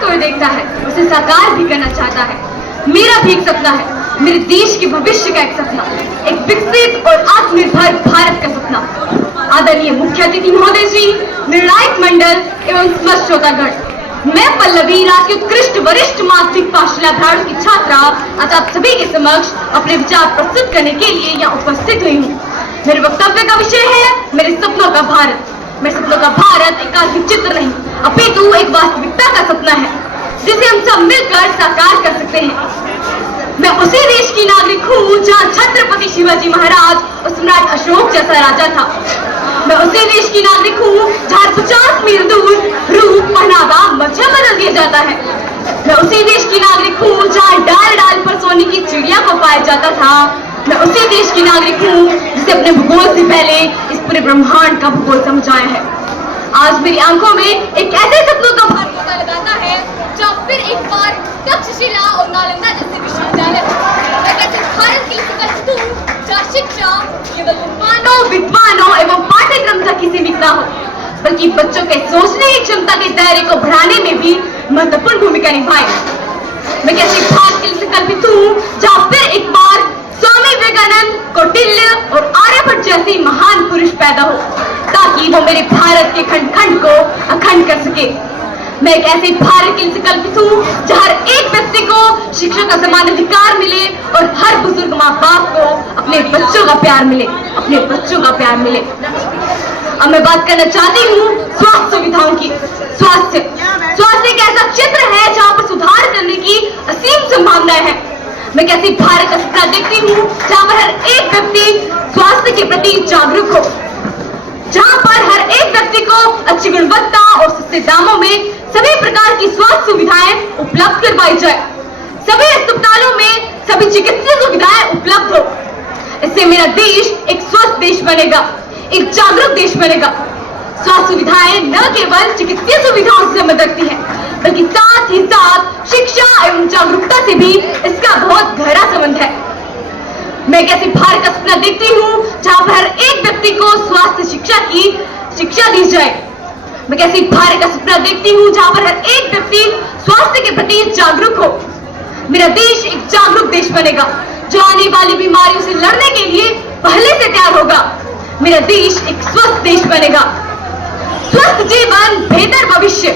कोई देखता है उसे साकार भी करना चाहता है। मेरा भी एक सपना है, मेरे देश के भविष्य का एक सपना, एक विकसित और आत्मनिर्भर भारत का सपना। आदरणीय मुख्य अतिथि महोदय जी, निर्णायक मंडल एवं समस्त श्रोतागण, मैं पल्लवी राष्ट्रीय उत्कृष्ट वरिष्ठ माध्यमिक पाठशाला भ्राड़ की छात्रा आज आप सभी के समक्ष अपने विचार प्रस्तुत करने के लिए यहाँ उपस्थित हुई हूँ। मेरे वक्तव्य का विषय है मेरे सपनों का भारत। मेरे सपनों का भारत एक काल्पनिक चित्र नहीं, अपितु एक वास्तविकता का सपना है जिसे हम सब मिलकर साकार कर सकते हैं। मैं उसी देश की नागरिक हूँ जहाँ छत्रपति शिवाजी महाराज और सम्राट अशोक जैसा राजा था। मैं उसी देश की नागरिक हूँ जहाँ 50 मील दूर रूप, पहनावा, मजहब बदल दिया जाता है। मैं उसी देश की नागरिक हूँ जहाँ डाल डाल पर सोने की चिड़िया को पाया जाता था। मैं उसी देश की नागरिक हूँ जिसे अपने भूगोल से पहले इस पूरे ब्रह्मांड का भूगोल समझाया है। आज मेरी आंखों में एक ऐसे सपनों का भारत पता लगाता है जहाँ फिर एक बार तक्षशिला और नालंदा जैसे विश्वविद्यालय भारत की जहाँ शिक्षा केवल विद्वानों एवं पाठ्यक्रम तक ही सीमित न हो, बल्कि बच्चों के सोचने की क्षमता के दायरे को बढ़ाने में भी महत्वपूर्ण भूमिका निभाए। मैं कैसे भारत के लिए संकल्पित हूँ जहाँ फिर एक बार स्वामी विवेकानंद, कौटिल्य और आर्यभट्ट जैसे महान पुरुष पैदा हो, ताकि वो मेरे भारत के खंड खंड को अखंड कर सके। मैं एक ऐसे भारत के लिए संकल्पित हूँ जहाँ हर एक व्यक्ति को शिक्षा का समान अधिकार मिले और हर बुजुर्ग माँ बाप को अपने बच्चों का प्यार मिले, अपने बच्चों का प्यार मिले। अब मैं बात करना चाहती हूँ स्वास्थ्य सुविधाओं की। स्वास्थ्य एक ऐसा क्षेत्र है जहाँ पर सुधार करने की असीम संभावनाएं हैं। मैं कैसी भारत का सपना देखती हूँ जहाँ पर हर एक व्यक्ति स्वास्थ्य के प्रति जागरूक हो, जहाँ पर हर एक व्यक्ति को अच्छी गुणवत्ता और सस्ते दामों में सभी प्रकार की स्वास्थ्य सुविधाएं उपलब्ध करवाई जाए, सभी अस्पतालों में सभी चिकित्सा सुविधाएं उपलब्ध हो। इससे मेरा देश एक स्वस्थ देश बनेगा, एक जागरूक देश बनेगा। स्वास्थ्य सुविधाएं न केवल चिकित्सीय सुविधाओं से मदद करती है, बल्कि साथ ही साथ शिक्षा एवं जागरूकता से भी इसका बहुत गहरा संबंध है। मैं कैसे भारत का सपना देखती हूँ जहाँ पर हर एक व्यक्ति को स्वास्थ्य शिक्षा की शिक्षा दी जाए। मैं कैसे भारत का सपना देखती हूँ जहाँ पर हर एक व्यक्ति स्वास्थ्य के प्रति जागरूक हो। मेरा देश एक जागरूक देश बनेगा जो आने वाली बीमारियों से लड़ने के लिए पहले से तैयार होगा। मेरा देश एक स्वस्थ देश बनेगा। स्वस्थ जीवन बेहतर भविष्य,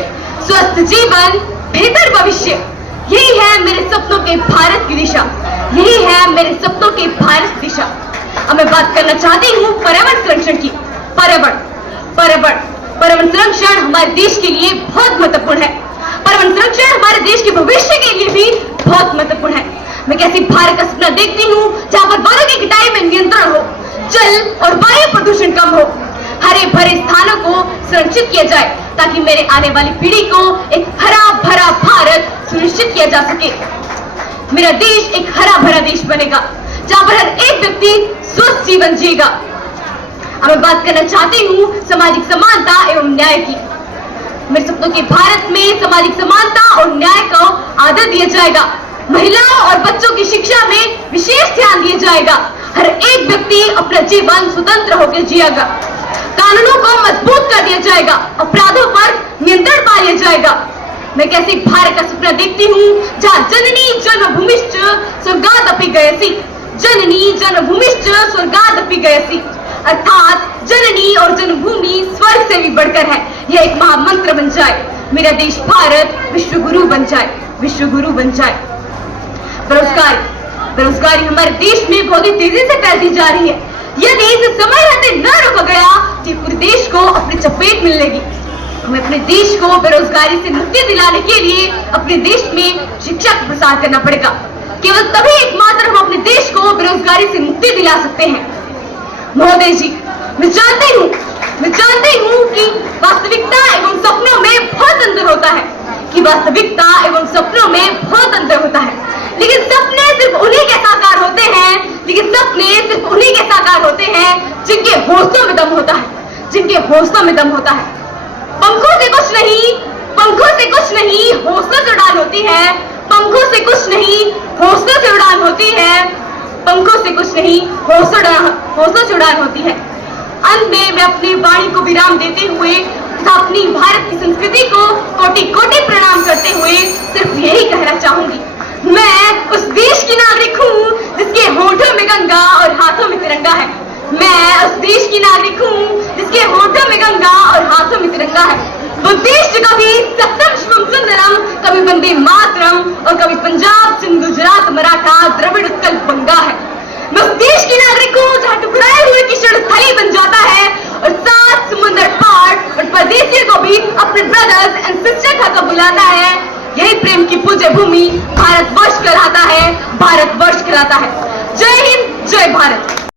स्वस्थ जीवन बेहतर भविष्य, यही है मेरे सपनों के भारत की दिशा, यही है मेरे सपनों के भारत की दिशा। अब मैं बात करना चाहती हूँ पर्यावरण संरक्षण की। पर्यावरण संरक्षण हमारे देश के लिए बहुत महत्वपूर्ण है। पर्यावरण संरक्षण हमारे देश के भविष्य के लिए भी बहुत महत्वपूर्ण है। मैं कैसी भारत का सपना देखती हूँ जहाँ पर वनों की कटाई में नियंत्रण हो, जल और वायु प्रदूषण कम हो, हरे भरे स्थानों को संरक्षित किया जाए ताकि मेरे आने वाली पीढ़ी को एक हरा भरा भारत सुनिश्चित किया जा सके। मेरा देश एक हरा भरा देश बनेगा जहाँ पर हर एक व्यक्ति स्वस्थ जीवन जिएगा। अब मैं बात करना चाहती हूँ सामाजिक समानता एवं न्याय की। मेरे सपनों के भारत में सामाजिक समानता और न्याय को आदर दिया जाएगा। महिलाओं और बच्चों की शिक्षा में विशेष ध्यान दिया जाएगा। हर एक व्यक्ति अपना जीवन स्वतंत्र होकर जिएगा। कानूनों को मजबूत कर दिया जाएगा, अपराधों पर नियंत्रण पा लिया जाएगा। मैं कैसे भारत का सपना देखती हूँ जहाँ जननी जन्मभूमिश्च स्वर्गादपि गयसी, जननी जन्मभूमिश्च स्वर्गादपि गयसी, अर्थात जननी और जन्मभूमि स्वर्ग से भी बढ़कर है। यह एक महामंत्र बन जाए। मेरा देश भारत विश्व गुरु बन जाए, विश्व गुरु बन जाए। बेरोजगारी हमारे देश में बहुत ही तेजी से फैलती जा रही है। यदि इसे समय रहते न रोका गया तो पूरे देश को अपनी चपेट में लेगी। हमें अपने देश को बेरोजगारी से मुक्ति दिलाने के लिए अपने देश में शिक्षा का प्रसार करना पड़ेगा। केवल तभी एकमात्र हम अपने देश को बेरोजगारी से मुक्ति दिला सकते हैं। महोदय जी, मैं जानती हूँ कि वास्तविकता एवं सपनों में बहुत अंतर होता है, लेकिन सपने सिर्फ उन्हीं के साकार होते हैं, जिनके हौसलों में दम होता है, पंखों से कुछ नहीं, हौसलों से उड़ान होती है। पंखों से कुछ नहीं, हौसलों से उड़ान होती है। पंखों से कुछ नहीं, हौसलों से उड़ान होती है। अंत में मैं अपनी वाणी को विराम देते हुए तथा अपनी भारत की संस्कृति को कोटि कोटि प्रणाम करते हुए देश की नागरिक हूँ जिसके होठों में गंगा और हाथों में तिरंगा है। वो देश जो कभी सत्यम शिवम सुंदरम, कभी वंदे मातरम और कभी पंजाब सिंध गुजरात मराठा द्रविड़ उत्कल बंगा है। मैं उस देश की नागरिक हूँ जहाँ टुकड़ाए हुए किशोर स्थली बन जाता है और सात समुंदर पार और परदेशियों को भी अपने ब्रदर्स एंड सिस्टर कहकर बुलाता है। यही प्रेम की पूज्य भूमि भारतवर्ष कहलाता है, भारतवर्ष कहलाता है। जय हिंद, जय भारत।